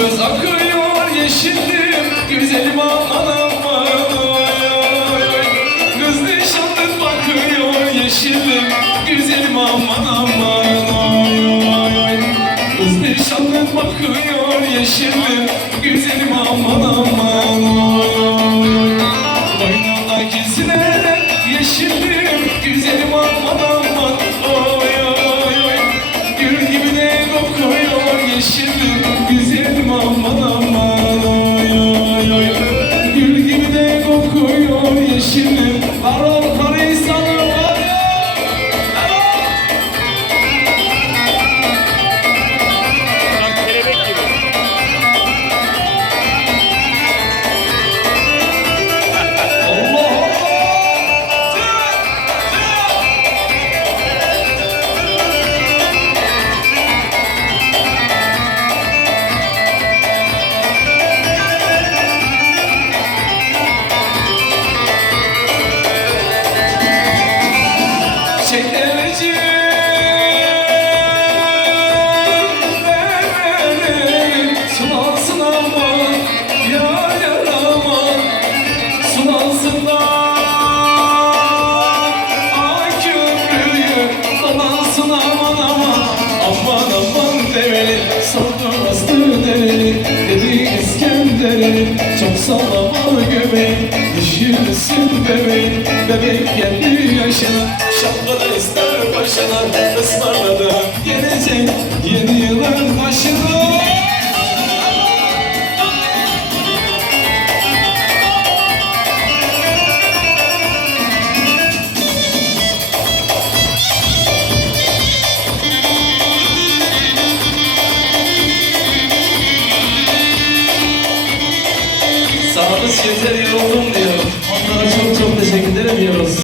Kız akıyor yeşildim güzelim aman aman Kız nişanlın bakıyor yeşildim güzelim aman aman Kız nişanlın bakıyor yeşildim güzelim aman aman 당신은 바로 Çok sallama göbeği Düşürürsün bebeği Bebek geldi yaşına Şapkada ister başına Ismarladım gelecek Yeni yılın başına Sağınız yeter yoruldum diyor. Onlara çok çok teşekkür ederim Yavuz.